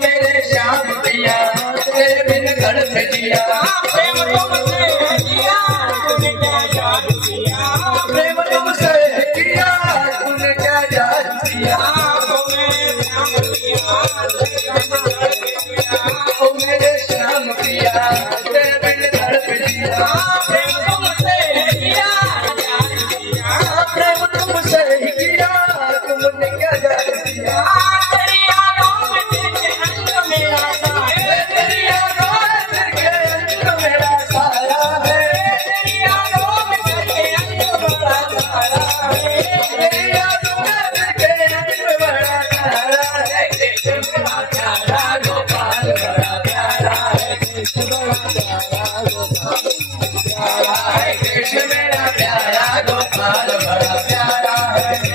मेरे श्याम पिया तेरे बिन घर भेजिया प्रेम तुमसे किया तूने क्या याद किया प्रेम तुमसे किया तूने क्या याद किया ओ मेरे श्याम पिया तेरे बिन घर भेजिया प्रेम तुमसे किया प्रेम तुमसे किया तुमने क्या याद किया कृष्ण मेरा प्यारा गोपाल बड़ा प्यारा है।